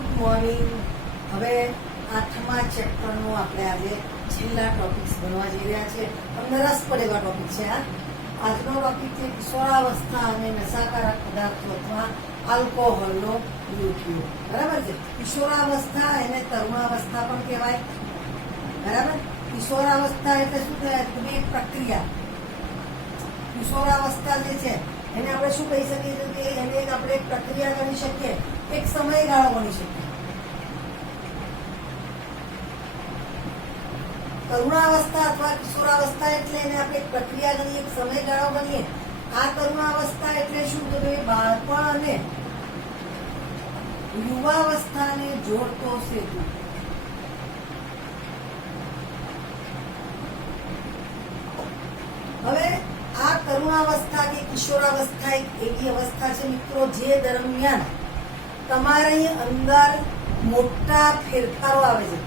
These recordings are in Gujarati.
Good morning. હવે 8મા ચેપ્ટરનો આપણે આજે છેલ્લા ટોપિક્સ ભણવા જઈ રહ્યા છે. તમને રસ પડે એવા ટોપિક છે. આજનો ટોપિક છે કિશોરાવસ્થા અને નશાકારક પદાર્થો અથવા આલ્કોહોલનો દુરુપયોગ. બરાબર છે. કિશોરાવસ્થા એને તરુણાવસ્થા પણ કહેવાય. બરાબર. કિશોરાવસ્થા એટલે શું કહેવાય? એક પ્રક્રિયા. કિશોરાવસ્થા જે છે એને આપણે શું કહી શકીએ છીએ કે એને આપણે એક પ્રક્રિયા ગણી શકીએ, એક સમયગાળો ગણી શકીએ. તરુણાવસ્થા અથવા કિશોરાવસ્થા એટલે એને આપણે એક પ્રક્રિયા ગણીએ, એક સમયગાળો ગણીએ. આ તરુણાવસ્થા એટલે શું? તો કે બાળપણ અને યુવાવસ્થાને જોડતો સેતુ. હવે આ તરુણાવસ્થા કે કિશોરાવસ્થા એક એવી અવસ્થા છે મિત્રો જે દરમિયાન તમારી અંદર મોટા ફેરફારો આવે છે,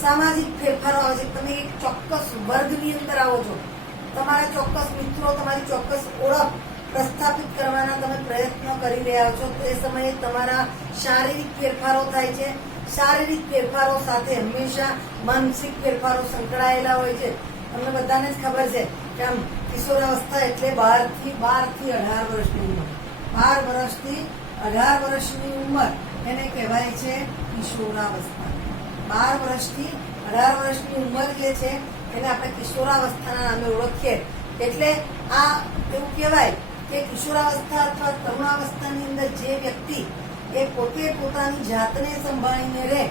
સામાજિક ફેરફારો આવે છે. તમે એક ચોક્કસ વર્ગની અંદર આવો છો, તમારા ચોક્કસ મિત્રો, તમારી ચોક્કસ ઓળખ પ્રસ્થાપિત કરવાના તમે પ્રયત્નો કરી રહ્યા છો. તો એ સમયે તમારા શારીરિક ફેરફારો થાય છે. શારીરિક ફેરફારો સાથે હંમેશા માનસિક ફેરફારો સંકળાયેલા હોય છે. તમને બધાને જ ખબર છે કે આમ કિશોરાવસ્થા એટલે 12 થી 18 વર્ષની ઉંમર. 12 વર્ષથી 18 વર્ષની ઉંમર એને કહેવાય છે કિશોરાવસ્થા. 12 વર્ષથી 18 વર્ષની ઉંમર જે છે એને આપણે કિશોરાવસ્થાના નામે ઓળખીએ. એટલે આ એવું કહેવાય કે કિશોરાવસ્થા અથવા તરુણાવસ્થાની અંદર જે વ્યક્તિ એ પોતે પોતાની જાતને સંભાળીને રહે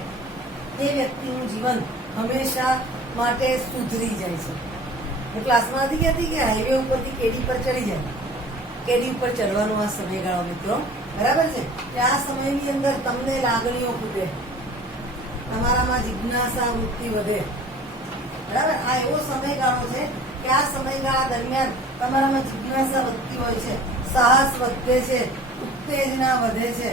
તે વ્યક્તિનું જીવન હંમેશા માટે સુધરી જાય છે. હું ક્લાસમાં નથી કહેતી કે હાઈવે ઉપરથી કેડી પર ચડી જાય. કેડી ઉપર ચડવાનો આ સમયગાળો મિત્રો. બરાબર છે. કે આ સમયની અંદર તમને લાગણીઓ ફૂટે, તમારામાં જિજ્ઞાસા વૃત્તિ વધે. બરાબર. આ એવો સમયગાળો છે કે આ સમયગાળા દરમિયાન તમારામાં જિજ્ઞાસા વધતી હોય છે, સાહસ વધે છે, ઉત્તેજના વધે છે.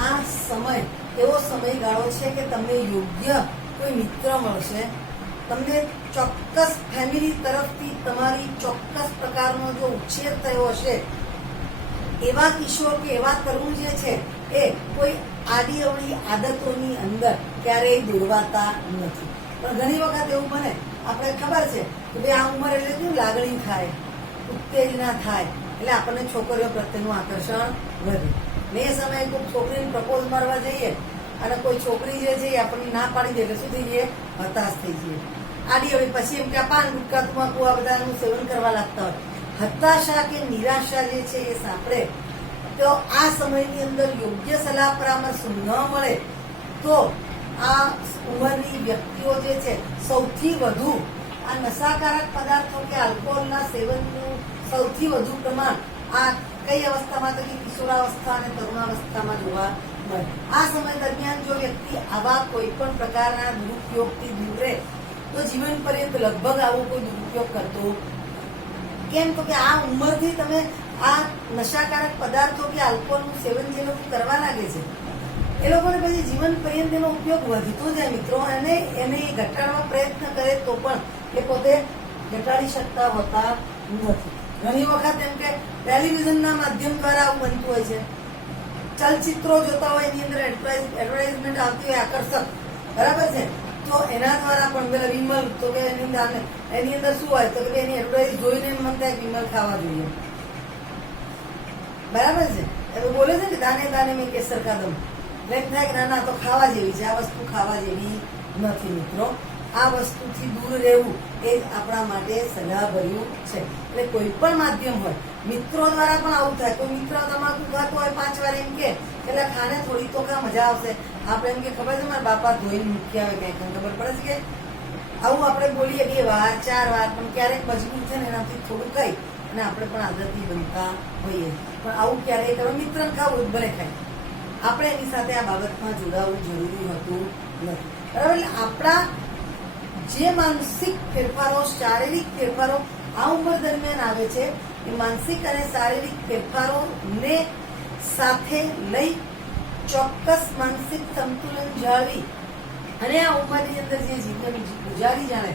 આ સમય એવો સમયગાળો છે કે તમને યોગ્ય કોઈ મિત્ર મળશે, તમને ચોક્કસ ફેમિલી તરફથી તમારી ચોક્કસ પ્રકારનો જો ઉછેર થયો હશે. એવા કિશોર કે એવા તરુણ જે છે એ કોઈ આડી અવળી આદતોની અંદર ક્યારેય દોરવાતા નથી. પણ ઘણી વખત એવું બને, આપણે ખબર છે કે ભાઈ આ ઉંમર એટલે કેવું લાગણી થાય, ઉત્તેજના થાય, એટલે આપણને છોકરીઓ પ્રત્યેનું આકર્ષણ વધે. ને એ સમયે કોઈ છોકરીને પ્રપોઝ મારવા જઈએ અને કોઈ છોકરી જે છે એ આપણને ના પાડી દે એટલે શું થઈ જઈએ? હતાશ થઈ જઈએ. આડી અવળી પછી એમ કે આ પાન ગુટકા તમાકુ આ બધાનું સેવન કરવા લાગતા હોય. હતાશા કે નિરાશા જે છે એ સાંપડે તો આ સમયની અંદર યોગ્ય સલાહ પરામર્શ ન મળે તો આ ઉંમરની વ્યક્તિઓ જે છે સૌથી વધુ આ નશાકારક પદાર્થો કે આલ્કોહોલના સેવનનું સૌથી વધુ પ્રમાણ આ કઈ અવસ્થામાં તો કે કિશોરાવસ્થા અને તરુણાવસ્થામાં જોવા મળે. આ સમય દરમિયાન જો વ્યક્તિ આવા કોઈ પણ પ્રકારના દુરુપયોગથી દૂર રહે તો જીવન પર્યંત લગભગ આવો કોઈ દુરુપયોગ કરતો. કેમ તો કે આ ઉંમરથી તમે આ નશાકારક પદાર્થો કે આલ્કોહોલનું સેવન જે લોકો કરવા લાગે છે એ લોકોને પછી જીવન પર્યંત એનો ઉપયોગ વધતો જાય મિત્રો. અને એને ઘટાડવા પ્રયત્ન કરે તો પણ એ પોતે ઘટાડી શકતા હોતા નથી. ઘણી વખત એમ કે ટેલિવિઝનના માધ્યમ દ્વારા આવું બનતું હોય છે. ચલચિત્રો જોતા હોય એની અંદર એડવર્ટાઇઝમેન્ટ આવતી હોય આકર્ષક. બરાબર છે. તો એના દ્વારા પણ પેલા વિમલ તો કે એની અંદર શું હોય તો કે એની એડવર્ટાઇઝ જોઈને મન થાય વિમલ ખાવા જોઈએ. બરાબર છે. એવું બોલે છે ને દાને દાને મેં કેસર કાદમ. એટલે થાય કે ના તો ખાવા જેવી છે, આ વસ્તુ ખાવા જેવી નથી મિત્રો. આ વસ્તુથી દૂર રહેવું એ જ આપણા માટે સલાહભર્યું છે. એટલે કોઈ પણ માધ્યમ હોય, મિત્રો દ્વારા પણ આવું થાય. કોઈ મિત્ર તમાકુ ખાતો હોય 5 વાર એમ કે એટલે ખાને થોડી તો કા મજા આવશે. આપણે એમ કે ખબર છે મારા બાપા ધોઈને મૂકી આવે ક્યાંક, ખબર પડે છે કે આવું આપણે બોલીએ 2 વાર 4 વાર, પણ ક્યારેક મજબૂર છે ને એનાથી થોડું કઈ અને આપણે પણ આદતથી બનતા હોઈએ. પણ આવું ક્યારેય તમે મિત્રને ખાવું ભલે ખાય, આપણે એની સાથે આ બાબતમાં જોડાવું જરૂરી હોતું નથી. બરાબર. એટલે આપણા જે માનસિક ફેરફારો, શારીરિક ફેરફારો આ ઉંમર દરમિયાન આવે છે એ માનસિક અને શારીરિક ફેરફારોને સાથે લઈ ચોક્કસ માનસિક સંતુલન જાળવી અને આ ઉંમરની અંદર જે જીવન ગુજારી જાણે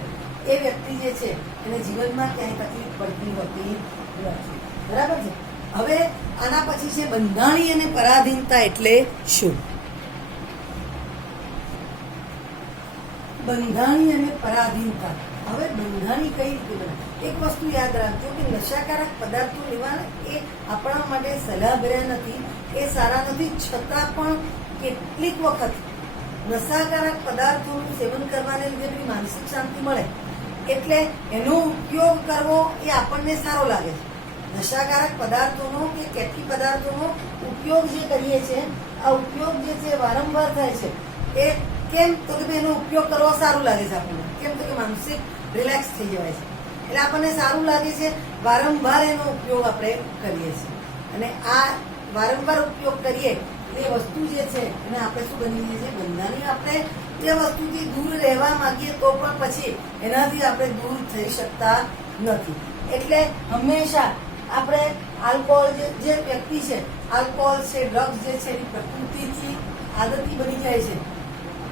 એ વ્યક્તિ જે છે એને જીવનમાં ક્યાંય તકલીફ પડતી હોતી નથી. બરાબર છે. હવે આના પછી છે બંધાણી અને પરાધીનતા એટલે શું? બંધાણી અને પરાધીનતા. હવે બંધાણી કઈ રીતે બને? એક વસ્તુ યાદ રાખજો કે નશાકારક પદાર્થો લેવાના એ આપણા માટે સલાહભર્યા નથી, એ સારા નથી. છતાં પણ કેટલીક વખત નશાકારક પદાર્થોનું સેવન કરવાને લીધે બી માનસિક શાંતિ મળે, એટલે એનો ઉપયોગ કરવો એ આપણને સારો લાગે છે. નશાકારક પદાર્થોનો કે કેટલીક પદાર્થોનો ઉપયોગ જે કરીએ છીએ, આ ઉપયોગ જે છે વારંવાર થાય છે. એ કેમ? તો કે ભાઈ એનો ઉપયોગ કરવો સારું લાગે છે આપણને. કેમ? તો કે માનસિક રિલેક્સ થઈ જવાય છે, એટલે આપણને સારું લાગે છે. વારંવાર એનો ઉપયોગ આપણે કરીએ છીએ, અને આ વારંવાર ઉપયોગ કરીએ એ વસ્તુ જે છે એને આપણે શું બની જઈએ છીએ? બંધાણી. આપણે એ વસ્તુથી દૂર રહેવા માંગીએ તો પણ પછી એનાથી આપણે દૂર થઈ શકતા નથી. એટલે હંમેશા આપણે આલ્કોહોલ જે વ્યક્તિ છે, આલ્કોહોલ છે, ડ્રગ્સ જે છે એની પ્રકૃતિથી આદતી બની જાય છે,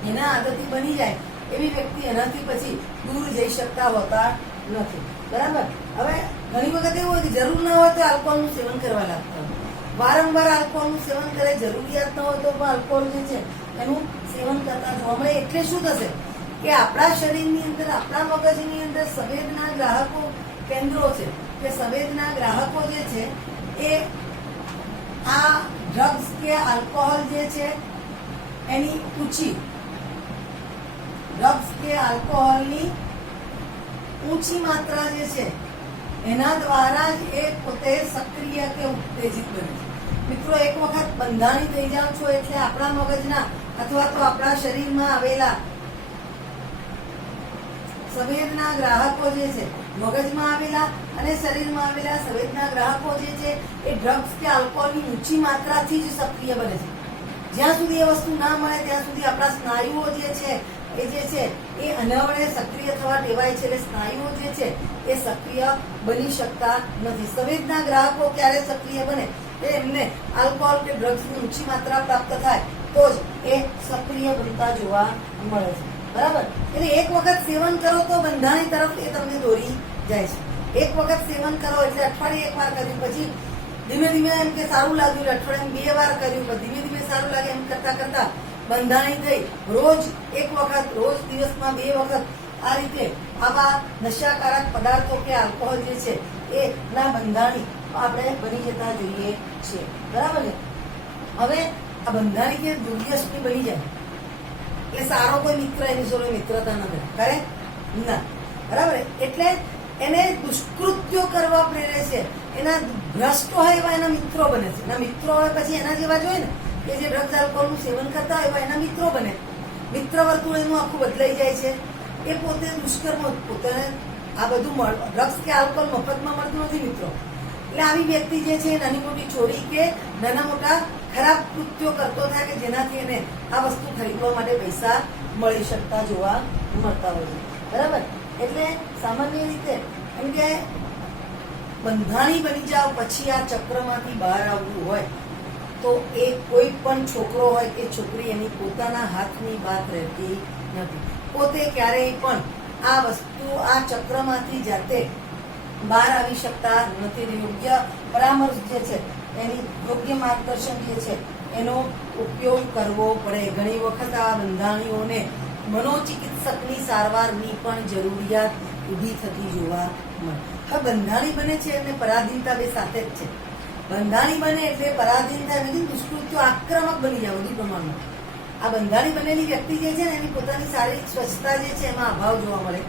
એના આદતી બની જાય એવી વ્યક્તિ એનાથી પછી દૂર જઈ શકતા હોતા નથી. બરાબર? હવે ઘણી વખત એવું હોય કે જરૂર ના હોય તો આલ્કોહોલનું સેવન કરવા લાગતા હોય. વારંવાર આલ્કોહોલનું સેવન કરે, જરૂરિયાત ન હોય તો પણ આલ્કોહોલ જે છે એનું સેવન કરતા જોવા મળે. એટલે શું થશે કે આપણા શરીરની અંદર, આપણા મગજની અંદર સંવેદના ગ્રાહકો કેન્દ્રો છે, કે સંવેદના ગ્રાહકો જે છે એ આ ડ્રગ્સ કે આલ્કોહોલ જે છે એની ડ્રગ્સ કે આલ્કોહોલની ઊંચી માત્રા જે છે એના દ્વારા જ એ પોતે સક્રિય કે ઉત્તેજિત બને છે. મિત્રો, એક વખત બંધાણી થઈ જાઓ છો એટલે આપણા મગજના અથવા તો આપણા શરીરમાં આવેલા સંવેદના ગ્રાહકો જે છે, મગજમાં આવેલા અને શરીરમાં આવેલા સંવેદના ગ્રાહકો જે છે એ ડ્રગ્સ કે આલ્કોહોલની ઊંચી માત્રાથી જ સક્રિય બને છે. જ્યાં સુધી એ વસ્તુ ના મળે ત્યાં સુધી આપણા સ્નાયુઓ જે છે એ અનવડે સક્રિય થવા ટેવાય છે, એટલે સ્નાયુઓ જે છે એ સક્રિય બની શકતા નથી. સંવેદના ગ્રાહકો ક્યારે સક્રિય બને? એમને આલ્કોહોલ કે ડ્રગ્સની ઊંચી માત્રા પ્રાપ્ત થાય તો જ એ સક્રિય બનતા જોવા મળે છે. બરાબર? એટલે એક વખત સેવન કરો તો બંધાણી તરફ એ તમને દોરી જાય છે. એક વખત સેવન કરો એટલે અઠવાડિયે એક વાર કર્યું, પછી ધીમે ધીમે એમ કે સારું લાગ્યું, અઠવાડિયામાં 2 વાર કર્યું, ધીમે ધીમે સારું લાગે, એમ કરતા કરતા બંધાણી થઈ. રોજ એક વખત, રોજ દિવસમાં 2 વખત આ રીતે આવા નશાકારક પદાર્થો કે આલ્કોહોલ જે છે એ ના બંધાણી આપણે બની જતા જોઈએ છીએ. બરાબર ને? હવે આ બંધાણી કે દુર્વ્યસની બની જાય એટલે સારો કોઈ મિત્ર એની જોડે મિત્રતા ન કરે ના. બરાબર? એટલે એને દુષ્કૃત્યો કરવા પ્રેરે છે. એના ભ્રષ્ટ હોય એવા એના મિત્રો બને છે. એના મિત્રો હોય પછી એના જેવા જોઈએ ને કે જે ડ્રગ્સ આલ્કોહોલનું સેવન કરતા હોય એવા એના મિત્રો બને. મિત્ર વર્તુળ એનું આખું બદલાઈ જાય છે. એ પોતે દુષ્કર્મ, પોતાને આ બધું ડ્રગ્સ કે આલ્કોહોલ મફતમાં મળતું નથી મિત્રો. એટલે આવી વ્યક્તિ જે છે નાની મોટી ચોરી કે નાના મોટા ખરાબ કૃત્યો કરતો થાય કે જેનાથી એને આ વસ્તુ ખરીદવા માટે પૈસા મળી શકતા જોવા મળતા હોય છે. બરાબર? એટલે સામાન્ય રીતે એમ કે બંધાણી બની જાવ પછી આ ચક્રમાંથી બહાર આવવું હોય તો એ કોઈ પણ છોકરો હોય કે છોકરી એની પોતાના હાથની વાત રહેતી નથી. પોતે ક્યારેય પણ આ વસ્તુ, આ ચક્રમાંથી જાતે બહાર આવી શકતા નથી. યોગ્ય પરામર્શ જે છે, એની યોગ્ય માર્ગદર્શન જે છે એનો ઉપયોગ કરવો પડે. ઘણી વખત આ બંધાણીઓને મનોચિકિત્સકની સારવારની પણ જરૂરિયાત ઊભી થતી જોવા મળે. હવે બંધાણી બને છે અને પરાધીનતા બે સાથે જ છે. બંધાણી બને એટલે પરાધીનતા એટલે દુષ્કૃત્યો આક્રમક બની જાય વધુ પ્રમાણમાં. આ બંધાણી બનેલી વ્યક્તિ જે છે ને એની પોતાની શારીરિક સ્વચ્છતા જે છે એમાં અભાવ જોવા મળે,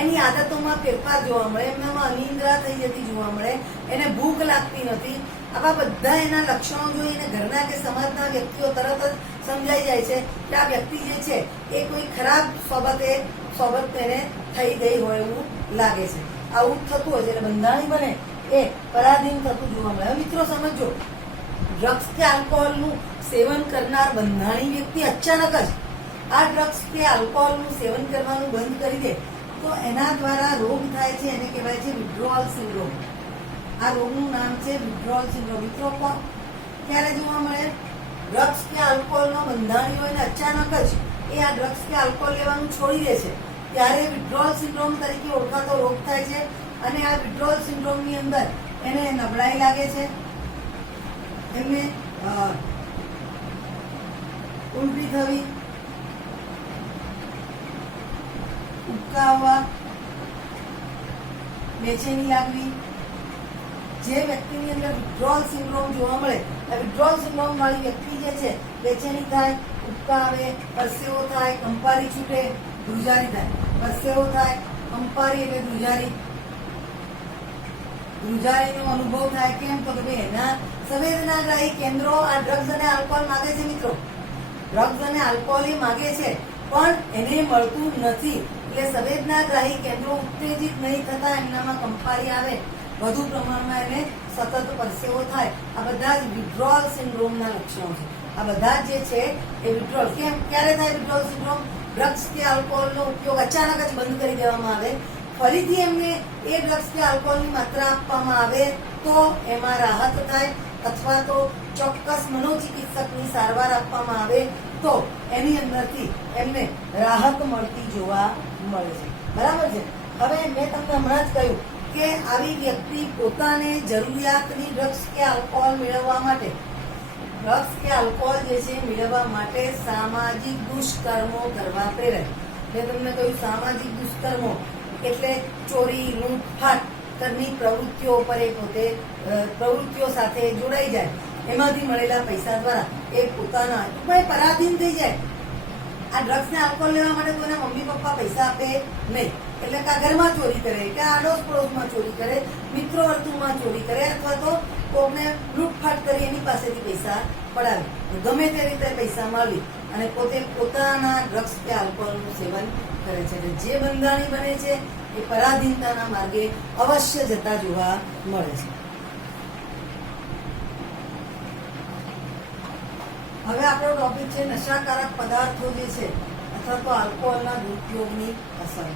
એની આદતોમાં ફેરફાર જોવા મળે, એમનામાં અનિદ્રા થઈ જતી જોવા મળે, એને ભૂખ લાગતી નથી. આવા બધા એના લક્ષણો જોઈને ઘરના કે સમાજના વ્યક્તિઓ તરત જ સમજાઈ જાય છે કે આ વ્યક્તિ જે છે એ કોઈ ખરાબ સોબત એને થઈ ગઈ હોય એવું લાગે છે. આવું થતું હોય છે એટલે બંધાણી બને એ પરાધીન થતું જોવા મળે. મિત્રો સમજો, ડ્રગ્સ કે આલ્કોહોલનું સેવન કરનાર બંધાણી વ્યક્તિ અચાનક જ આ ડ્રગ્સ કે આલ્કોહોલનું સેવન કરવાનું બંધ કરી દે તો એના દ્વારા રોગ થાય છે, એને કહેવાય છે વિથડ્રોઅલ સિન્ડ્રોમ. આ રોગનું નામ છે વિથડ્રોઅલ સિન્ડ્રોમ. મિત્રો ક્યારે જોવા મળે? ડ્રગ્સ કે આલ્કોહોલનો બંધાણી હોય ને અચાનક જ એ આ ડ્રગ્સ કે આલ્કોહોલ લેવાનું છોડી દે છે ત્યારે વિથડ્રોઅલ સિન્ડ્રોમ તરીકે ઓળખાતો રોગ થાય છે. અને આ વિથડ્રોઅલ સિન્ડ્રોમની અંદર એને નબળાઈ લાગે છે, એમને ઉલટી થવી, ઉબકા આવવા, બેચેની લાગવી. જે વ્યક્તિની અંદર વિથડ્રોલ સિન્ડ્રોમ જોવા મળે, આ વિથડ્રોલ સિન્ડ્રોમ વાળી વ્યક્તિ જે છે બેચેની થાય, ઉબકા આવે, પરસેવો થાય, કંપારી છૂટે, ધ્રુજારી થાય. પરસેવો થાય, કંપારી એટલે ધ્રુજારીનો અનુભવ થાય. કેમ તો કે ભાઈ એના સંવેદનાગ્રાહી કેન્દ્રો આ ડ્રગ્સ અને આલ્કોહોલ માગે છે મિત્રો. ડ્રગ્સ અને આલ્કોહોલ એ માગે છે પણ એને મળતું નથી, એટલે સંવેદનાગ્રાહી કેન્દ્રો ઉત્તેજિત નહીં થતા એમનામાં કંપારી આવે, વધુ પ્રમાણમાં એને સતત પરસેવો થાય. આ બધા જ વિથડ્રોલ સિન્ડ્રોમના લક્ષણો છે. આ બધા જે છે એ વિથડ્રોલ ક્યારે થાય? વિથડ્રોલ સિન્ડ્રોમ ડ્રગ્સ કે આલ્કોહોલનો ઉપયોગ અચાનક જ બંધ કરી દેવામાં આવે, ફરીથી એમને એ ડ્રગ્સ કે આલ્કોહોલની માત્રા આપવામાં આવે તો એમાં રાહત થાય, અથવા તો ચોક્કસ મનોચિકિત્સકની સારવાર આપવામાં આવે તો એની અંદરથી એમને રાહત મળતી જોવા મળે છે. બરાબર છે. હવે મેં તમને હમણાં જ કહ્યું કે આવી વ્યક્તિ પોતાને જરૂરિયાતની ડ્રગ્સ કે આલ્કોહોલ મેળવવા માટે મેળવવા માટે સામાજિક દુષ્કર્મો કરવા પ્રેરાય. મેં તમને કહ્યું સામાજિક દુષ્કર્મો એટલે ચોરી, લૂંટફાટ ની પ્રવૃત્તિઓ પર એ પોતે પ્રવૃત્તિઓ સાથે જોડાઈ જાય, એમાંથી મળેલા પૈસા દ્વારા એ પોતાના પરાધીન થઈ જાય. આ ડ્રગ્સ ને આલ્કોહોલ લેવા માટે કોઈના મમ્મી પપ્પા પૈસા આપે નહીં, એટલે કે ઘરમાં ચોરી કરે, કે આડોશ પડોશમાં ચોરી કરે, મિત્રો વર્તુળમાં ચોરી કરે, અથવા તો કોઈને લૂંટફાટ કરી એની પાસેથી પૈસા પડાવે, ગમે તે રીતે પૈસા મળવી અને પોતે પોતાના ડ્રગ્સ કે આલ્કોહોલનું સેવન કરે છે. જે બંધાણી બને છે એ પરાધીનતાના માર્ગે અવશ્ય જતા જોવા મળે છે. હવે આપણો ટોપિક છે નશાકારક પદાર્થો જે છે અથવા તો આલ્કોહોલના દુરુપયોગની અસર.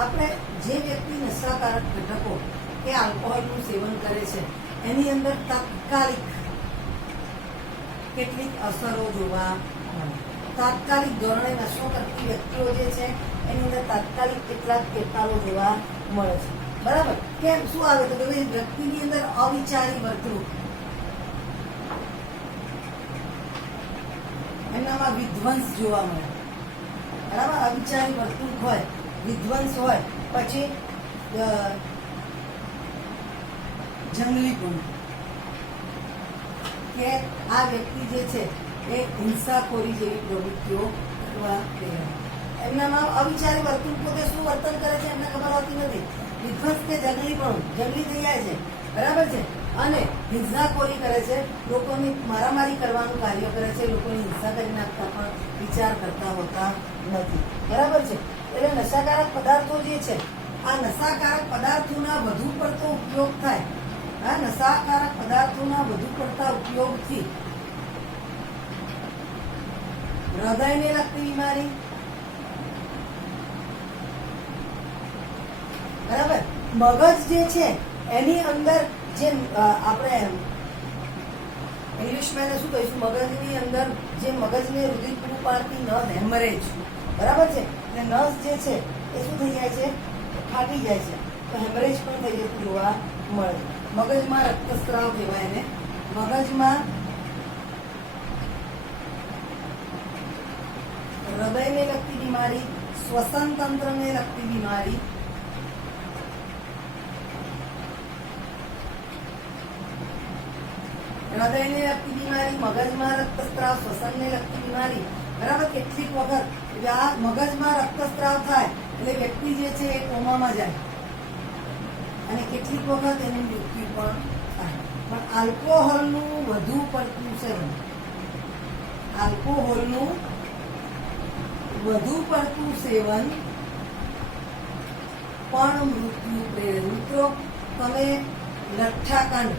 આપણે જે વ્યક્તિ નશાકારક ઘટકો કે આલ્કોહોલનું સેવન કરે છે એની અંદર તાત્કાલિક કેટલીક અસરો જોવા મળે. તાત્કાલિક ધોરણે નશો કરતી વ્યક્તિઓ જે છે એની અંદર તાત્કાલિક કેટલાક ફેરફારો જોવા મળે છે. બરાબર. કેમ? શું આવે તો કે વ્યક્તિની અંદર અવિચારી વર્તણૂક, એમનામાં વિધ્વંસ જોવા મળે. બરાબર. અવિચારી વર્તણૂક હોય, વિધ્વંસ હોય, પછી જંગલીપણું, કે આ વ્યક્તિ જે છે એ હિંસાખોરી જેવી પ્રવૃત્તિઓ કરવા પ્રેરાય. એમનામાં અવિચારી વર્તન, પોતે શું વર્તન કરે છે એમને ખબર હોતી નથી. વિધ્વંસ કે જંગલીપણું, જંગલી થઈ જાય છે. બરાબર છે. અને હિંસાખોરી કરે છે, લોકોની મારામારી કરવાનું કાર્ય કરે છે, લોકોની હિંસા કરી નાખતા પણ વિચાર કરતા હોતા નથી. બરાબર છે. એટલે નશાકારક પદાર્થો જે છે, આ નશાકારક પદાર્થોના વધુ પડતો ઉપયોગ થાય. આ નશાકારક પદાર્થોના વધુ પડતા ઉપયોગથી હૃદયને લગતી બીમારી, બરાબર, મગજ જે છે એની અંદર જે આપણે ઇંગ્લિશમાં એને શું કહીશું, મગજની અંદર જે મગજને રુધિર પૂરું પાડતી નસ, હેમરેજ. બરાબર છે. એટલે નસ જે છે એ શું થઈ જાય છે? ફાટી જાય છે. તો હેમરેજ પણ થઈ જતું જોવા મળે. મગજમાં રક્તસ્રાવ કહેવાય એને. મગજમાં હૃદયને લગતી બીમારી, શ્વસન તંત્રને લગતી બીમારી, હૃદયને લગતી બીમારી, મગજમાં રક્તસ્રાવ, શ્વસનને લગતી બીમારી. બરાબર. કેટલીક વખત મગજમાં રક્તસ્રાવ થાય એટલે વ્યક્તિ જે છે એ કોમામાં જાય અને કેટલીક વખત એનું મૃત્યુ પણ થાય. પણ આલ્કોહોલનું વધુ પડતું સેવન, આલ્કોહોલનું વધુ પડતું સેવન પણ મૃત્યુ પ્રેરે. મિત્રો, તમે લઠ્ઠાકાંડ,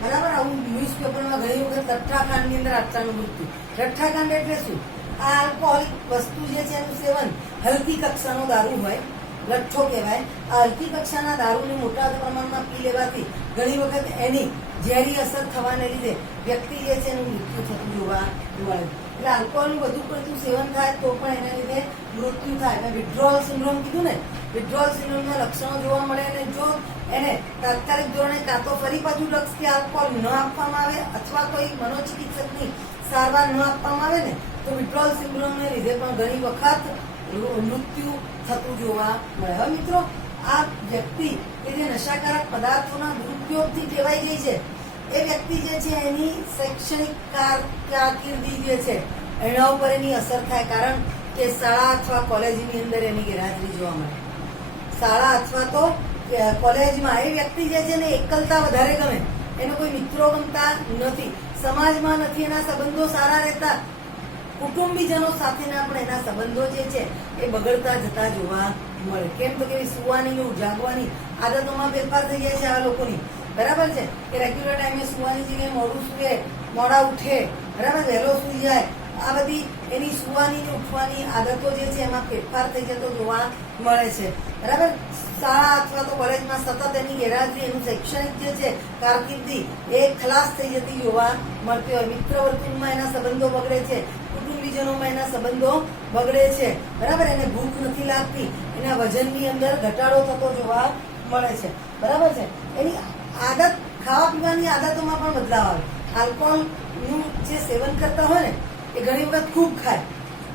બરાબર, આવું ન્યૂઝપેપરમાં ઘણી વખત લઠ્ઠાકાંડની અંદર આટલાનું મૃત્યુ. લઠ્ઠાકાંડ એટલે શું? આ આલ્કોહોલિક વસ્તુ જે છે એનું સેવન હલકી કક્ષાનો દારૂ હોય, લઠ્ઠો કહેવાય. આ હલકી કક્ષાના દારૂને મોટા પ્રમાણમાં પી લેવાથી ઘણી વખત એની ઝેરી અસર થવાને લીધે વ્યક્તિ જે છે એનું મૃત્યુ થતું જોવા મળે. એટલે આલ્કોહોલનું વધુ પડતું સેવન થાય તો પણ એના લીધે મૃત્યુ થાય. મેં વિથડ્રોલ સિન્ડ્રોમ કીધું ને, વિથડ્રોલ સિન્ડ્રોમના લક્ષણો જોવા મળે. અને જો એને તાત્કાલિક ધોરણે કાં તો ફરી પાછું ડ્રગ્સ કે આલ્કોહોલ ન આપવામાં આવે અથવા કોઈ મનોચિકિત્સકની સારવાર ન આપવામાં આવે ને તો વિડ્રોલ સિન્ડ્રોમને લીધે પણ ઘણી વખત મૃત્યુ થતું જોવા મળે. હવે મિત્રો, આ વ્યક્તિ કે જે નશાકારક પદાર્થોના દુરુપયોગથી ટેવાઈ ગઈ છે એ વ્યક્તિ જે છે એની શૈક્ષણિક કારકિર્દી જે છે એના ઉપર એની અસર થાય, કારણ કે શાળા અથવા કોલેજની અંદર એની ગેરહાજરી જોવા મળે. શાળા અથવા તો કોલેજમાં એ વ્યક્તિ જે છે ને એકલતા વધારે ગમે, એને કોઈ મિત્રો ગમતા નથી, સમાજમાં નથી એના સંબંધો સારા રહેતા, કુટુંબીજનો સાથેના પણ એના સંબંધો જે છે એ બગડતા જતા જોવા મળે. કેમ તો કે સુવાની જાગવાની આદતોમાં ફેરફાર થઈ જાય છે આ લોકોની. બરાબર છે કે રેગ્યુલર ટાઈમે સુવાની જગ્યાએ મોડું સુવે, મોડા ઉઠે, બરાબર, વહેલો સુઈ જાય. આ બધી એની સુવાની ને ઉઠવાની આદતો જે છે એમાં ફેરફાર થઈ જતો જોવા મળે છે. બરાબર, શાળા અથવા તો કોલેજમાં સતત એની ગેરહાજરી, એનું શૈક્ષણિક જે છે કારકિર્દી એ ખલાસ થઈ જતી જોવા મળતી હોય. મિત્ર વર્તુળમાં એના સંબંધો બગડે છે, કુટુંબીજનોમાં એના સંબંધો બગડે છે. બરાબર, એને ભૂખ નથી લાગતી, એના વજનની અંદર ઘટાડો થતો જોવા મળે છે. બરાબર છે, એની આદત, ખાવા પીવાની આદતોમાં પણ બદલાવ આવે. આલ્કોહોલનું જે સેવન કરતા હોય ને એ ઘણી વખત ખૂબ ખાય,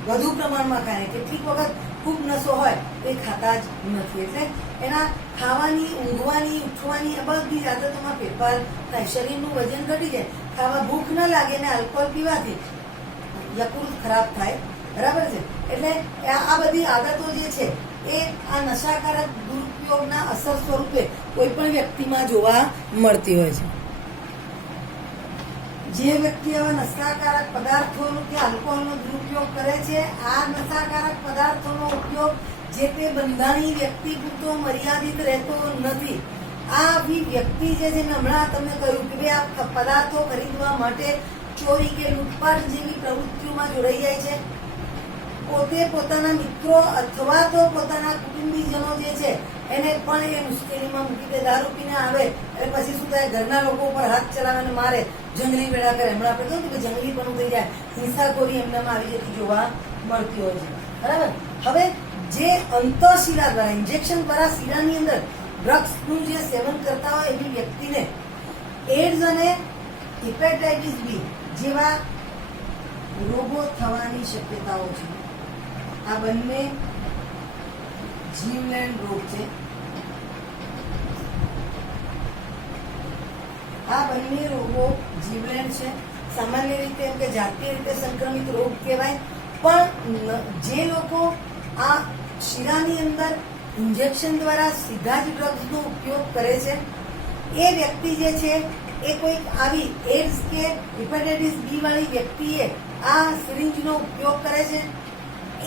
વધુ પ્રમાણમાં ખાય, કેટલીક વખત ખૂબ નશો હોય એ ખાતા જ નથી. એટલે એના ખાવાની, ઊંઘવાની, ઉઠવાની આ બધી આદતોમાં ફેરફાર થાય, શરીરનું વજન ઘટી જાય, ખાવા ભૂખ ન લાગે અને આલ્કોહોલ પીવાથી યકૃત ખરાબ થાય. બરાબર છે, એટલે આ બધી આદતો જે છે એ આ નશાકારક દુરુપયોગના અસર સ્વરૂપે કોઈ પણ વ્યક્તિમાં જોવા મળતી હોય છે. જે વ્યક્તિ આવા નશાકારક પદાર્થોનો કે આલ્કોહોલનો દુરુપયોગ કરે છે, આ નશાકારક પદાર્થોનો ઉપયોગ જે તે બંધાણી વ્યક્તિ પૂરતો મર્યાદિત રહેતો નથી. આ વ્યક્તિ જે છે, મેં હમણાં તમને કહ્યું કે ભાઈ આ પદાર્થો ખરીદવા માટે ચોરી કે લૂંટપાટ જેવી પ્રવૃત્તિઓમાં જોડાઈ જાય છે. પોતે પોતાના મિત્રો અથવા તો પોતાના કુટુંબીજનો જે છે એને પણ એ મુશ્કેલીમાં મૂકી દે. દારૂ પીને આવે એટલે પછી શું થાય, ઘરના લોકો ઉપર હાથ ચલાવે, મારે, જંગલી વેળા કરે. હમણાં આપણે કહ્યું કે જંગલી પણ થઈ જાય, હિંસાખોરી એમનામાં આવી જતી જોવા મળતી હોય છે. બરાબર, હવે જે અંતઃશિરા દ્વારા, ઇન્જેક્શન દ્વારા શિરાની અંદર ડ્રગ્સનું જે સેવન કરતા હોય એવી વ્યક્તિને એડ્સ અને હેપેટાઇટિસ બી જેવા રોગો થવાની શક્યતાઓ છે. આ બંને જીવલેણ રોગ છે. આ બંને રોગો જીવલેણ છે. સામાન્ય રીતે એમ કે જાતીય રીતે સંક્રમિત રોગ કહેવાય, પણ જે લોકો આ શિરાની અંદર ઇન્જેક્શન દ્વારા સીધા જ ડ્રગ્સનો ઉપયોગ કરે છે એ વ્યક્તિ જે છે એ કોઈક આવી એડ્સ કે હેપેટાઇટિસ બી વાળી વ્યક્તિએ આ સિરિંજનો ઉપયોગ કરે છે.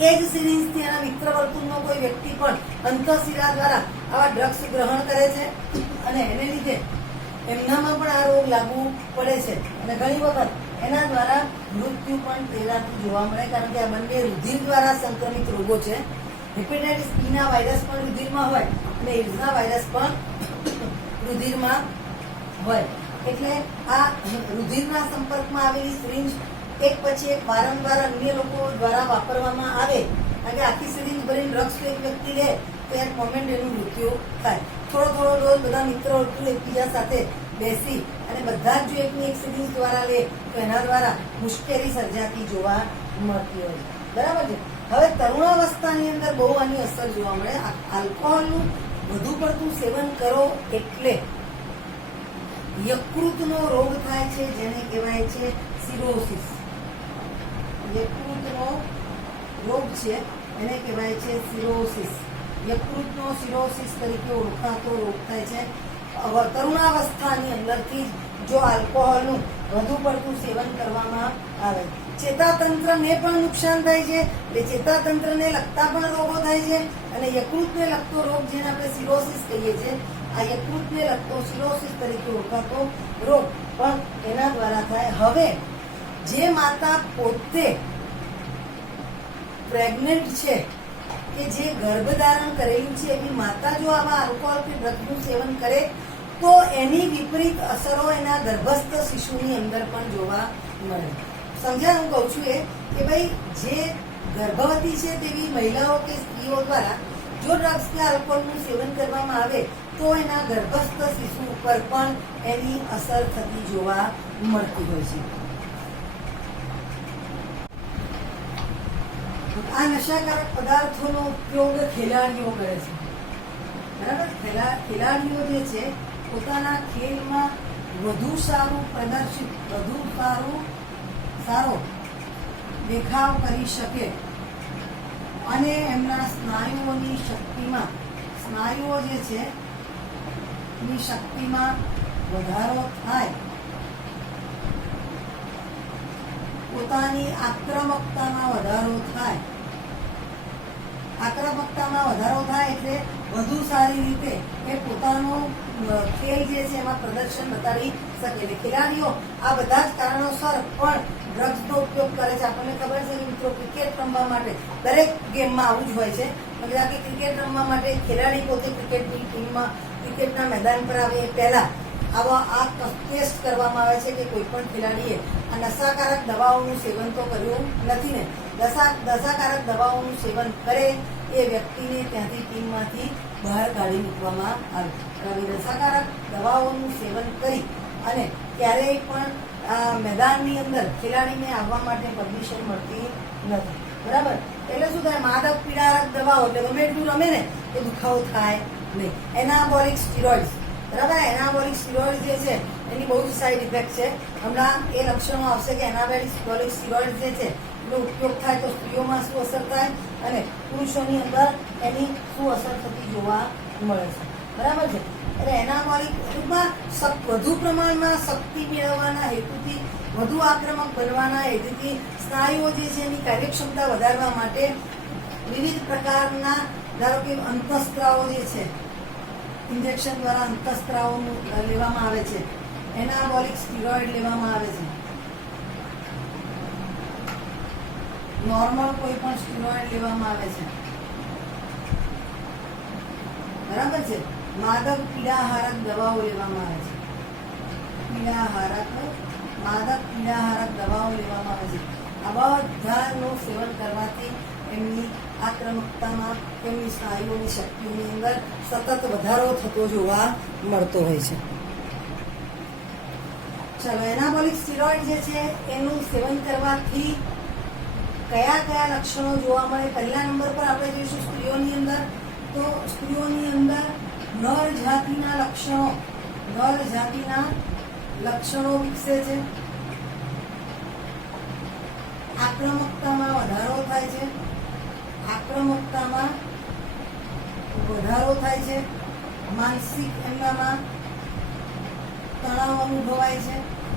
એ જ સિરિંજથી એના મિત્ર વર્તુળનો કોઈ વ્યક્તિ પણ અંતઃશિરા દ્વારા આવા ડ્રગ્સ ગ્રહણ કરે છે અને એને લીધે એમનામાં પણ આ રોગ લાગુ પડે છે અને ઘણી વખત એના દ્વારા મૃત્યુ પણ તેનાથી જોવા મળે, કારણ કે આ બંને રુધિર દ્વારા સંક્રમિત રોગો છે. હેપેટાઇટિસ બીના વાયરસ પણ રુધિરમાં હોય અને એડ્સના વાયરસ પણ રુધિરમાં હોય. એટલે આ રુધિરના સંપર્કમાં આવેલી સિરિંજ એક પછી એક વારંવાર અન્ય લોકો દ્વારા વાપરવામાં આવે અને આખી સિરિંજ ભરીને ડ્રગ્સ એક વ્યક્તિ લે તો એક મોમેન્ટ એનું મૃત્યુ થાય. થોડો થોડો ડોઝ બધા મિત્રો એકબીજા સાથે બેસી અને બધા જ જો એકની એક સિરિંજ દ્વારા લે તો એના દ્વારા મુશ્કેલી સર્જાતી જોવા મળતી હોય છે. બરાબર છે. હવે તરુણાવસ્થાની અંદર બહુ આની અસર જોવા મળે. આલ્કોહોલનું વધુ પડતું સેવન કરો એટલે યકૃતનો રોગ થાય છે, જેને કહેવાય છે સિરોસિસ. યકૃતનો રોગ છે એને કહેવાય છે સિરોસિસ. યકૃતનો સિરોસિસ તરીકે ઓળખાતો રોગ થાય છે. તરુણાવસ્થાની અંદરથી જો આલ્કોહોલનું વધુ પડતું સેવન કરવામાં આવે. ચેતાતંત્રને પણ નુકસાન થાય છે, એટલે ચેતાતંત્રને લગતા પણ રોગો થાય છે અને યકૃતને લગતો રોગ જેને આપણે સિરોસિસ કહીએ છીએ, આ યકૃતને લગતો સિરોસિસ તરીકે ઓળખાતો રોગ પણ એના દ્વારા થાય. હવે જે માતા પોતે પ્રેગ્નન્ટ છે કે જે ગર્ભધારણ કરેલું છે એવી માતા જો આવા આલ્કોહોલ કે ડ્રગ્સનું સેવન કરે તો એની વિપરીત અસરો એના ગર્ભસ્થ શિશુની અંદર પણ જોવા મળે. સમજ્યા હું કહું છું એ કે ભાઈ જે ગર્ભવતી છે તેવી મહિલાઓ કે સ્ત્રીઓ દ્વારા જો ડ્રગ્સ કે આલ્કોહોલનું સેવન કરવામાં આવે તો એના ગર્ભસ્થ શિશુ ઉપર પણ એની અસર થતી જોવા મળતી હોય છે. આ નશાકારક પદાર્થોનો ઉપયોગ ખેલાડીઓ કરે છે, બરાબર. ખેલાડીઓ જે છે પોતાના ખેલમાં વધુ સારું પ્રદર્શિત, વધુ સારો દેખાવ કરી શકે અને એમના સ્નાયુઓની શક્તિમાં, સ્નાયુઓ જે છે ની શક્તિમાં વધારો થાય, પોતાની આક્રમકતામાં વધારો થાય. આક્રમકતામાં વધારો થાય એટલે વધુ સારી રીતે એ પોતાનો ખેલ જે છે એમાં પ્રદર્શન બતાવી શકે. એટલે ખેલાડીઓ આ બધા જ કારણોસર પણ ડ્રગ્સનો ઉપયોગ કરે છે. આપણને ખબર છે કે મિત્રો, ક્રિકેટ રમવા માટે દરેક ગેમમાં આવું જ હોય છે. કારણ કે ક્રિકેટ રમવા માટે ખેલાડી પોતે ક્રિકેટની ટીમમાં, ક્રિકેટના મેદાન પર આવે એ પહેલા આ ટેસ્ટ કરવામાં આવે છે કે કોઈ પણ ખેલાડીએ આ નશાકારક દવાઓનું સેવન તો કર્યું નથી ને. નશાકારક દવાઓનું સેવન કરે એ વ્યક્તિને ત્યાંથી ટીમમાંથી બહાર કાઢી મૂકવામાં આવે. નશાકારક દવાઓનું સેવન કરી અને ક્યારેય પણ મેદાનની અંદર ખેલાડીને આવવા માટે પરમિશન મળતી નથી, બરાબર. એટલે શું થાય, માદક પીડારક દવાઓ એટલે ગમે એટલું રમે ને તો દુખાવો થાય નહીં. એનાબોલિક સ્ટીરોઇડ્સ, બરાબર. એનાબોલિક સ્ટીરોઇડ જે છે એની બહુ જ સાઈડ ઇફેક્ટ છે. હમણાં એ લક્ષણો આવશે કે એનાબોલિક સ્ટીરોઇડ જે છે એનો ઉપયોગ થાય તો સ્ત્રીઓમાં શું અસર થાય અને પુરુષોની અંદર એની શું અસર થતી જોવા મળે છે, બરાબર છે. એટલે એનાબોલિક ટૂંકમાં વધુ પ્રમાણમાં શક્તિ મેળવવાના હેતુથી, વધુ આક્રમક બનવાના હેતુથી સ્નાયુઓ જે છે એની કાર્યક્ષમતા વધારવા માટે વિવિધ પ્રકારના, ધારો કે અંતઃસ્ત્રાવો જે છે, ઇન્જેક્શન દ્વારા અંતઃસ્ત્રાવોનું લેવામાં આવે છે. એનાબોલિક સ્ટીરોઇડ લેવામાં આવે છે. નોર્મલ કોઈ પણ સ્ટીરોઇડ લેવામાં આવે છે, બરાબર છે. માદક પીડાહારક દવાઓ લેવામાં આવે છે. માદક પીડાહારક દવાઓ લેવામાં આવે છે. આ બધાનું સેવન કરવાથી એમની આક્રમકતામાં, એમની સ્નાયુઓની શક્તિની અંદર સતત વધારો થતો જોવા મળતો હોય છે. ચલો, એનાબોલિક સ્ટીરોઇડ જે છે એનું સેવન કરવાથી કયા કયા લક્ષણો જોવા મળે? પહેલા નંબર પર આપણે જોઈશું સ્ત્રીઓની અંદર. તો સ્ત્રીઓની અંદર નર જાતિના લક્ષણો વિકસે છે. આક્રમકતામાં વધારો થાય છે. માનસિક એમનામાં તણાવ અનુભવાય છે,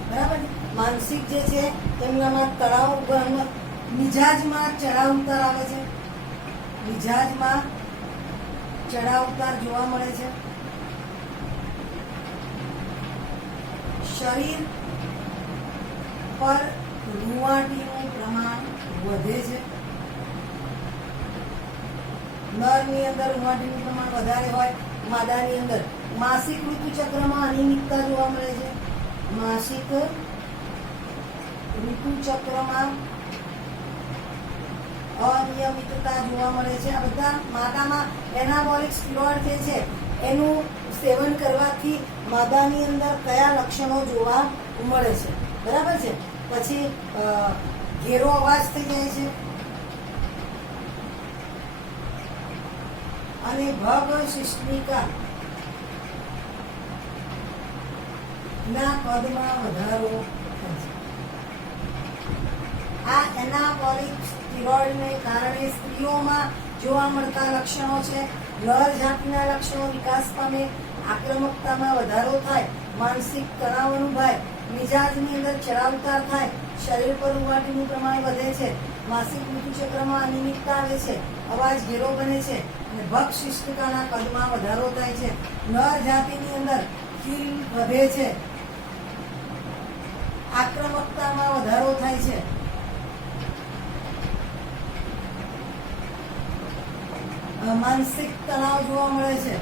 બરાબર. માનસિક જે છે એમનામાં તણાવ, મિજાજમાં ચડાવ ઉતાર આવે છે. મિજાજમાં ચડાવ ઉતાર જોવા મળે છે. શરીર પર રૂંવાટીનું પ્રમાણ વધે છે. નરની અંદર રૂંવાટીનું પ્રમાણ વધારે હોય, માદાની અંદર. માસિક ઋતુચક્રમાં અનિયમિતતા જોવા મળે છે. માસિક ઋતુચક્રમાં અનિયમિતતા જોવા મળે છે. આ બધા માદામાં એનાબોલિક સ્ટીરોઇડ જે છે એનું સેવન કરવાથી માદાની અંદર કયા લક્ષણો જોવા મળે છે, બરાબર છે. પછી ઘેરો અવાજ થઈ જાય છે અને ભગ શિશ્નિકા ના કદમાં વધારો થાય છે. આ એનાબોલિક સ્ટીરોઇડને કારણે સ્ત્રીઓમાં જોવા મળતા લક્ષણો છે. નર જાતિના લક્ષણો વિકાસ પામે, આક્રમકતામાં વધારો થાય, માનસિક તણાવ અનુભવાય, મિજાજની અંદર ચડાવ ઉતાર થાય, શરીર પર રૂંવાટીનું પ્રમાણ વધે છે, માસિક ઋતુચક્રમાં અનિયમિતતા આવે છે, અવાજ ઘેરો બને છે અને ભક્ષ શિષ્ટિકાના કદમાં વધારો થાય છે. નર જાતિની અંદર ખીલ વધે છે, આક્રમકતામાં વધારો થાય છે, માનસિક તણાવ જોવા મળે છે.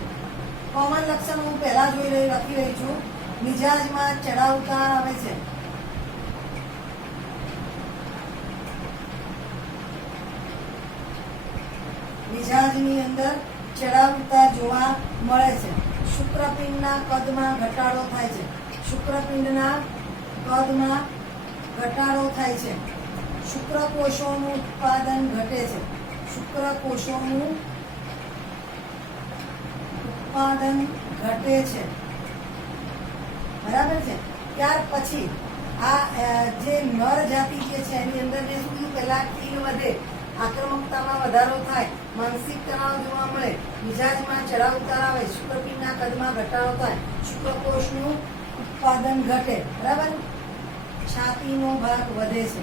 કોમન લક્ષણ હું પહેલા લખી રહી છું. મિજાજમાં ચડાવ ઉતાર આવે છે. મિજાજની અંદર ચડાવ ઉતાર જોવા મળે છે. શુક્રપિંડના કદમાં ઘટાડો થાય છે. શુક્રપિંડના કદમાં ઘટાડો થાય છે. શુક્રકોષોનું ઉત્પાદન ઘટે છે. શુક્રકોષોનું ઉત્પાદન ઘટે છે. બરાબર છે. ત્યાર પછી આ જે નર જાતિ જે છે એની અંદર મેં શું કીધું, પહેલા ખીલ વધે, આક્રમકતામાં વધારો થાય, માનસિક તણાવ જોવા મળે, મિજાજમાં ચઢાવ ઉતાર આવે, શુક્રપિંડના કદમાં ઘટાડો થાય, શુક્રકોષનું ઉત્પાદન ઘટે. બરાબર. છાતીનો ભાગ વધે છે.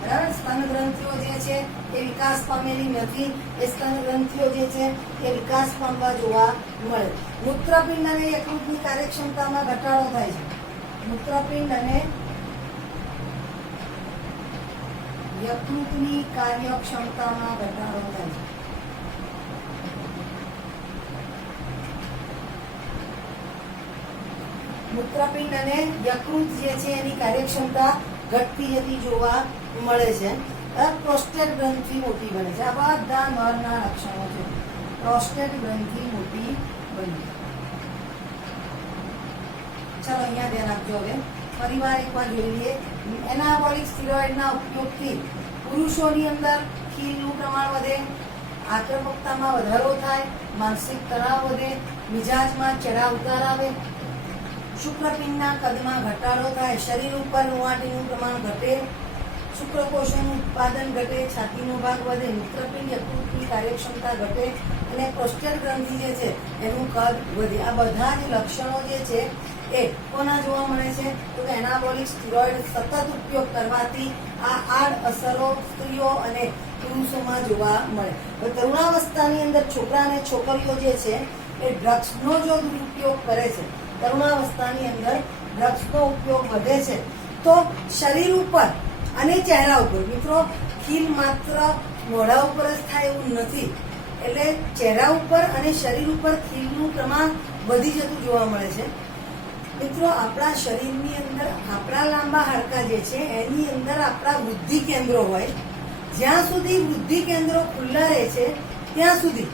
બરાબર. સ્તન ગ્રંથિઓ જે છે એ વિકાસ પામેલી નથી. એ સ્તન ગ્રંથિઓ જે છે એ વિકાસ પામવા જોવા મળે. મૂત્રપિંડ અને યકૃતની કાર્યક્ષમતામાં ઘટાડો થાય છે. મૂત્રપિંડ અને યકૃતની કાર્યક્ષમતામાં ઘટાડો થાય છે. મૂત્રપિંડ અને યકૃત જે છે એની કાર્યક્ષમતા ઘટતી જતી જોવા મળે છે. પ્રોસ્ટેટ ગ્રંથિ મોટી બને છે. આ બધા નરના લક્ષણો છે. પ્રોસ્ટેટ ગ્રંથિ મોટી બની. ચાલો અહીંયા ધ્યાન આપજો. હવે ફરીવાર એકવાર જોઈ લઈએ. એનાબોલિક સ્ટીરોઇડના ઉપયોગથી પુરુષોની અંદર ખીલનું પ્રમાણ વધે, આક્રમકતામાં વધારો થાય, માનસિક તણાવ વધે, મિજાજમાં ચઢાવ ઉતાર આવે, શુક્રપિંડના કદમાં ઘટાડો થાય, શરીર ઉપર રૂંવાટીનું પ્રમાણ ઘટે, શુક્રકોષોનું ઉત્પાદન ઘટે, છાતીનો ભાગ વધે, મૂત્રપિંડ યકૃતની કાર્યક્ષમતા ઘટે અને પ્રોસ્ટેટ ગ્રંથિ જે છે એનું કદ વધે. આ બધા જ લક્ષણો જે છે એ કોના જોવા મળે છે? તો કે એનાબોલિક સ્ટીરોઇડ સતત ઉપયોગ કરવાથી આ આડ અસરો સ્ત્રીઓ અને પુરુષોમાં જોવા મળે. હવે તરુણાવસ્થાની અંદર છોકરા અને છોકરીઓ જે છે એ ડ્રગ્સનો જો દુરુપયોગ કરે છે, તરુણાવસ્થાની અંદર ડ્રગ્સનો ઉપયોગ વધે છે, તો શરીર ઉપર અને ચહેરા ઉપર, મિત્રો ખીલ માત્ર મોઢા ઉપર જ થાય એવું નથી. એટલે ચહેરા ઉપર અને શરીર ઉપર ખીલનું પ્રમાણ વધી જતું જોવા મળે છે. મિત્રો આપણા શરીરની અંદર આપણા લાંબા હાડકાં જે છે એની અંદર આપણા વૃદ્ધિ કેન્દ્રો હોય. જ્યાં સુધી વૃદ્ધિ કેન્દ્રો ખુલ્લા રહે છે ત્યાં સુધી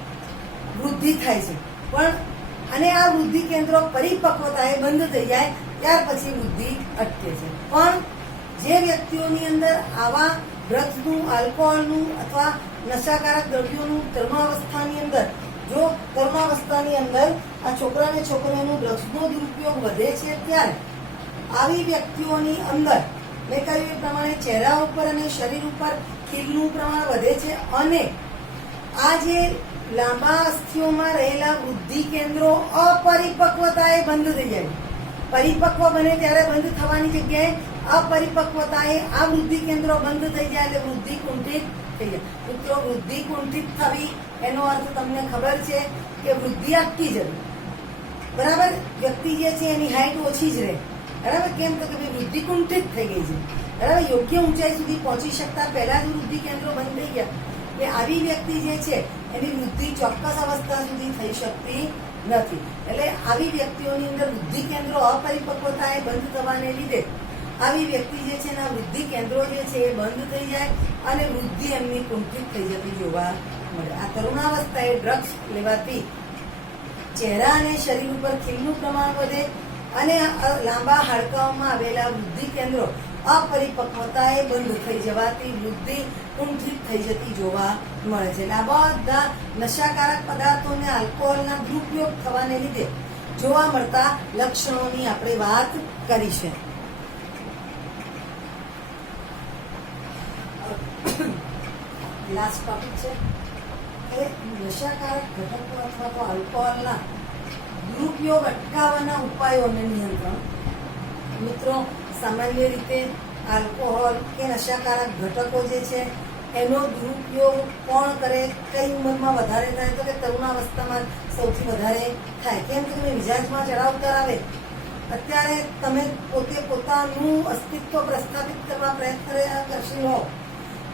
વૃદ્ધિ થાય છે. પણ અને આ વૃદ્ધિ કેન્દ્રો પરિપક્વતાએ બંધ થઈ જાય ત્યાર પછી વૃદ્ધિ અટકે છે. પણ જે વ્યક્તિઓની અંદર આવા ડ્રગ્સનું, આલ્કોહોલનું અથવા નશાકારક દ્રવ્યોનું તરુણાવસ્થાની અંદર આ છોકરા અને છોકરીઓનું ડ્રગ્સનો દુરુપયોગ વધે છે, ત્યારે આવી વ્યક્તિઓની અંદર મેં કહ્યું એ પ્રમાણે ચહેરા ઉપર અને શરીર ઉપર ખીલનું પ્રમાણ વધે છે અને આ જે લાંબા અસ્થિઓમાં રહેલા વૃદ્ધિ કેન્દ્રો અપરિપક્વતાએ બંધ થઈ જાય. પરિપક્વ બને ત્યારે બંધ થવાની જગ્યાએ અપરિપક્વતાએ આ વૃદ્ધિ કેન્દ્રો બંધ થઈ જાય એટલે વૃદ્ધિ કુંઠિત થઈ જાય. મિત્રો, વૃદ્ધિ કુંઠિત થવી એનો અર્થ તમને ખબર છે કે વૃદ્ધિ અટકી જવી. બરાબર. વ્યક્તિ જે છે એની હાઈટ ઓછી જ રહે. બરાબર. કેમ? તો કે વૃદ્ધિ કુંઠિત થઈ ગઈ છે. બરાબર. યોગ્ય ઊંચાઈ સુધી પહોંચી શકતા પહેલા જ વૃદ્ધિ કેન્દ્રો બંધ થઈ ગયા. કે આવી વ્યક્તિ જે છે એની વૃદ્ધિ ચોક્કસ અવસ્થા સુધી થઈ શકતી નથી. એટલે આવી વ્યક્તિઓની અંદર વૃદ્ધિ કેન્દ્રો અપરિપક્વતાએ બંધ થવાને લીધે આવી વ્યક્તિ જે છે એના વૃદ્ધિ કેન્દ્રો જે છે એ બંધ થઈ જાય અને વૃદ્ધિ એમની કુંઠિત થઈ જતી જોવા મળે. આ તરુણાવસ્થાએ ડ્રગ્સ લેવાથી ચહેરા અને શરીર ઉપર ખીલનું પ્રમાણ વધે અને લાંબા હાડકાઓમાં આવેલા વૃદ્ધિ કેન્દ્રો અપરિપક્વતાએ બંધ થઈ જવાથી વૃદ્ધિ કુંઠિત થઈ જતી જોવા મળે છે. આ બધા નશાકારક પદાર્થો અને આલ્કોહોલના દુરુપયોગ થવાને લીધે જોવા મળતા લક્ષણોની આપણે વાત કરી છે. લાસ્ટ ટોપિક છે એ નશાકારક ઘટકો અથવા તો આલ્કોહોલના દુરુપયોગ અટકાવવાના ઉપાયો અને નિયંત્રણ. મિત્રો, સામાન્ય રીતે આલ્કોહોલ કે નશાકારક ઘટકો જે છે એનો દુરુપયોગ કોણ કરે, કઈ ઉંમરમાં વધારે થાય? તો કે તરુણાવસ્થામાં સૌથી વધારે થાય. કેમ? કે તમે મિજાજમાં ચઢાવ ઉતાર આવે, અત્યારે તમે પોતે પોતાનું અસ્તિત્વ પ્રસ્થાપિત કરવા પ્રયત્ન કરશી હો,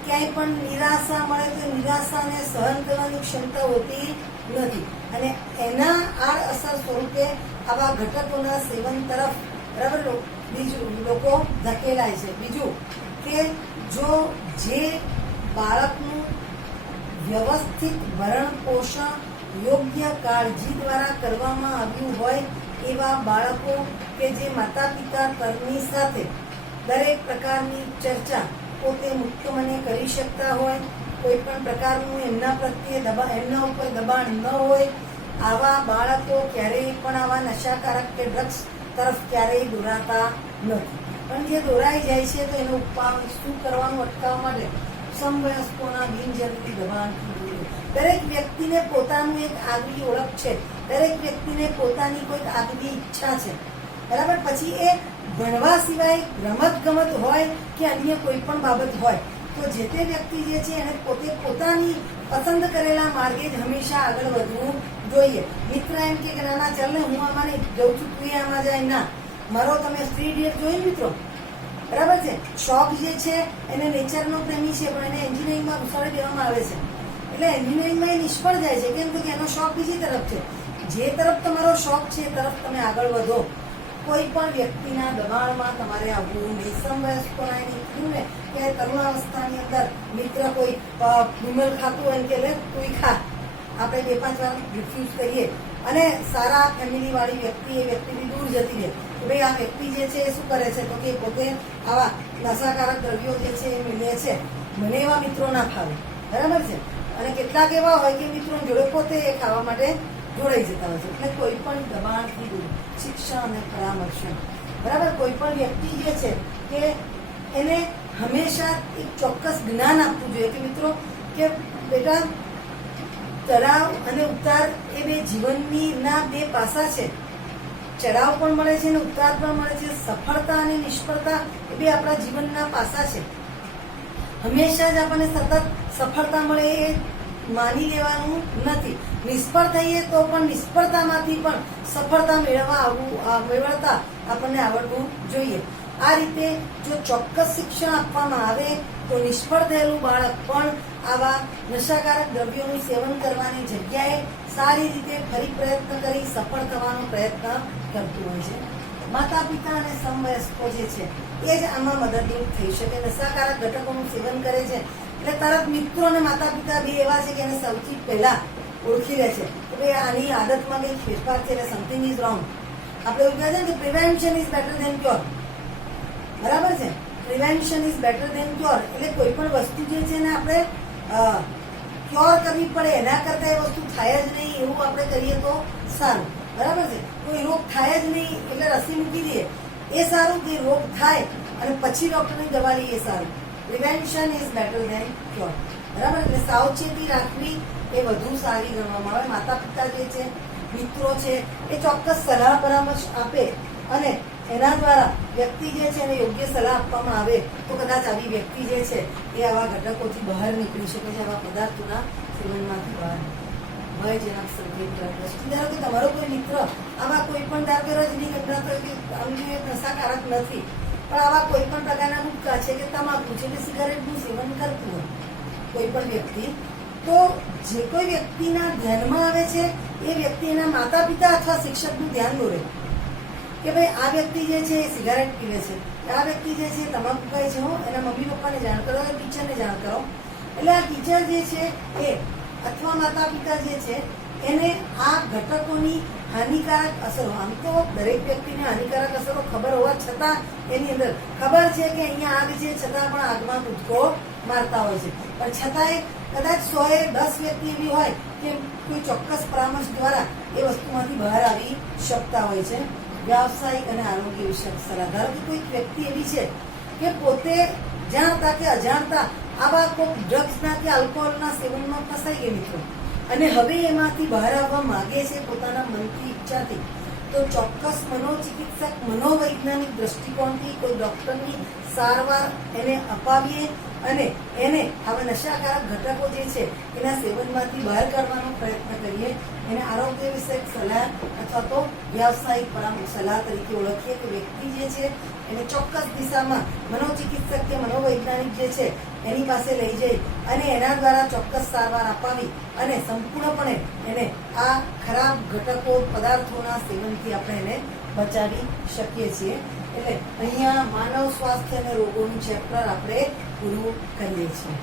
ક્યાંય પણ નિરાશા મળે તો નિરાશાને સહન કરવાની ક્ષમતા હોતી નથી અને એના આડ અસર સ્વરૂપે આવા ઘટકોના સેવન તરફ બરાબર બીજું લોકો ધકેલાય છે. બીજું કે જો જે બાળકનું વ્યવસ્થિત ભરણ પોષણ યોગ્ય કાળજી દ્વારા કરવામાં આવ્યું હોય એવા બાળકો કે જે માતા પિતા તરની સાથે દરેક પ્રકારની ચર્ચા પોતે મુક્ત મને કરી શકતા હોય, કોઈ પણ પ્રકારનું એમના પ્રત્યે એમના ઉપર દબાણ ન હોય, આવા બાળકો ક્યારેય પણ આવા નશાકારક કે ડ્રગ્સ તરફ ક્યારેય દોરાતા નથી. પણ જે દોરાઈ જાય છે તો એનો ઉપાય શું કરવાનું અટકાવવા માટે સમવયસ્કોના બિનજરૂરી દબાણથી દૂર. દરેક વ્યક્તિને પોતાનું એક આગવી ઓળખ છે, દરેક વ્યક્તિને પોતાની કોઈક આગવી ઈચ્છા છે, બરાબર. પછી એ ભણવા સિવાય રમત ગમત હોય કે અન્ય કોઈ પણ બાબત હોય તો જે તે વ્યક્તિ જે છે એને પોતે પોતાની પસંદ કરેલા માર્ગે જ હંમેશા આગળ વધવું જોઈએ. મિત્ર એમ કે નાના ચાલ ને હું આમાં નહીં જઉં છું, તું આમાં જાય ના. મારો તમે 3 ઇડિયટ જોઈ મિત્રો, બરાબર છે. શોખ જે છે એને નેચરનો પ્રેમી છે પણ એને એન્જિનિયરિંગમાં ઘુસાડી દેવામાં આવે છે, એટલે એન્જિનિયરિંગમાં એ નિષ્ફળ જાય છે. કેમ કે એનો શોખ બીજી તરફ છે. જે તરફ તમારો શોખ છે એ તરફ તમે આગળ વધો. કોઈ પણ વ્યક્તિના દબાણમાં તમારે આવવું નહીં. સમવયસ્કોના એની કીધું ને કે તરુણાવસ્થાની અંદર મિત્ર કોઈ વિમલ ખાતું હોય કે લે તું ખા, આપણે 2-5 વાર રિફ્યુઝ કરીએ અને સારા ફેમિલી વાળી વ્યક્તિ એ વ્યક્તિથી દૂર જતી રહે કે ભાઈ આ વ્યક્તિ જે છે એ શું કરે છે તો કે પોતે આવા નશાકારક દ્રવ્યો જે છે એ લે છે, મને એવા મિત્રો ના ફાવે, બરાબર છે. અને કેટલાક એવા હોય કે મિત્રો જોડે પોતે એ ખાવા માટે જોડાઈ જતા હોય છે. એટલે કોઈ પણ દબાણથી દૂર, શિક્ષણ અને પરામર્શન, બરાબર. કોઈ પણ વ્યક્તિ જે છે કે એને હંમેશા એક ચોક્કસ જ્ઞાન આપવું જોઈએ કે મિત્રો કે બેટા ચઢાવ અને ઉતાર એ બે જીવનની ના 2 પાસા છે. ચઢાવ પણ મળે છે અને ઉતાર પણ મળે છે. સફળતા અને નિષ્ફળતા એ બે આપણા જીવનના પાસા છે. હંમેશા જ આપણને સતત સફળતા મળે એ માની લેવાનું નથી. નિષ્ફળ થઈએ તો પણ નિષ્ફળતામાંથી પણ સફળતા મેળવતા આપણને આવડવું જોઈએ. આ રીતે જો ચોક્કસ શિક્ષણ આપવામાં આવે તો નિષ્ફળ થયેલું બાળક પણ આવા નશાકારક દ્રવ્યોનું સેવન કરવાની જગ્યાએ સારી રીતે ફરી પ્રયત્ન કરી સફળ થવાનો પ્રયત્ન કરતું હોય છે. માતા પિતા અને સમવયસ્કો જે છે એ જ આમાં મદદરૂપ થઈ શકે. નશાકારક ઘટકોનું સેવન કરે છે એટલે તરત મિત્રો અને માતા પિતા બે એવા છે કે એને સૌથી પહેલા ઓળખી લે છે કે ભાઈ આની આદતમાં કંઈક ફેરફાર છે એટલે સમથિંગ ઇઝ રોંગ. આપણે એવું કહે છે કે prevention is better than cure, બરાબર છે. Prevention is better than cure એટલે કોઈ પણ વસ્તુ જે છે ને આપણે ક્યોર કરવી પડે, એના કરતા એ વસ્તુ થાય જ નહીં એવું આપણે કરીએ તો સારું, બરાબર છે. કોઈ રોગ થાય જ નહીં એટલે રસી મૂકી દઈએ એ સારું, કે રોગ થાય અને પછી ડોક્ટરની દવા લઈએ સારું. Prevention is better than cure, બરાબર. એટલે સાવચેતી રાખવી એ વધુ સારી ગણવામાં આવે. માતા પિતા જે છે, મિત્રો છે એ ચોક્કસ સલાહ પરામર્શ આપે અને એના દ્વારા વ્યક્તિ જે છે એને યોગ્ય સલાહ આપવામાં આવે તો કદાચ આવી વ્યક્તિ જે છે એ આવા ઘટકોથી બહાર નીકળી શકે છે, આવા પદાર્થોના સેવનમાંથી બહાર. ભયજનક સંકેત ધારો કે તમારો કોઈ મિત્ર આવા કોઈ પણ ધારો કે રજનીગંધા તો નશાકારક નથી પણ આવા કોઈ પણ પ્રકારના ગુટકા છે કે તમાકુ છે કે સિગારેટનું સેવન કરતું હોય કોઈ પણ વ્યક્તિ, તો જે કોઈ વ્યક્તિના ધ્યાનમાં આવે છે એ વ્યક્તિ એના માતા પિતા અથવા શિક્ષકનું ધ્યાન દોરે કે ભાઈ આ વ્યક્તિ જે છે એ સિગારેટ પીવે છે, આ વ્યક્તિ જે છે તમાકુ ખાય છે, એના મમ્મી પપ્પાને જાણ કરો, ટીચરને જાણ કરો. એટલે આ ટીચર જે છે એ અથવા માતા પિતા જે છે એને આ ઘટકોની હાનિકારક અસરો, આમ તો દરેક વ્યક્તિને હાનિકારક અસરો ખબર હોવા છતાં એની અંદર ખબર છે કે અહીંયા આગ છે છતાં પણ આગમાં કૂદકો મારતા હોય છે, પણ છતાંય કદાચ 100-10 વ્યક્તિ એવી હોય કે કોઈ ચોક્કસ પરામર્શ દ્વારા એ વસ્તુમાંથી બહાર આવી શકતા હોય છે. વ્યાવસાયિક અને આરોગ્ય વિષયક સલાહ, ધારો કે કોઈ વ્યક્તિ એવી છે કે પોતે જાણતા કે અજાણતા આવા કોઈ ડ્રગ્સના કે આલ્કોહોલના સેવનમાં ફસાઈ ગઈ મિત્રો અને હવે એમાંથી બહાર આવવા માંગે છે પોતાના મનથી, ઈચ્છાથી, તો ચોક્કસ મનોચિકિત્સક મનોવૈજ્ઞાનિક દ્રષ્ટિકોણથી કોઈ ડોક્ટરની સારવાર એને અપાવીએ અને એને આવા નશાકારક ઘટકો જે છે એના સેવનમાંથી બહાર કાઢવાનો પ્રયત્ન કરીએ. એને આરોગ્ય વિષયક સલાહ અથવા તો વ્યાવસાયિક પરામર્શ સલાહ તરીકે ઓળખીએ કે વ્યક્તિ જે છે એને ચોક્કસ દિશામાં મનોચિકિત્સક કે મનોવૈજ્ઞાનિક જે છે એની પાસે લઈ જઈ અને એના દ્વારા ચોક્કસ સારવાર અપાવી અને સંપૂર્ણપણે એને આ ખરાબ ઘટકો પદાર્થોના સેવનથી આપણે એને બચાવી શકીએ છીએ. એટલે અહીંયા માનવ સ્વાસ્થ્ય અને રોગોનું ચેપ્ટર આપણે પૂરું કરીએ છીએ.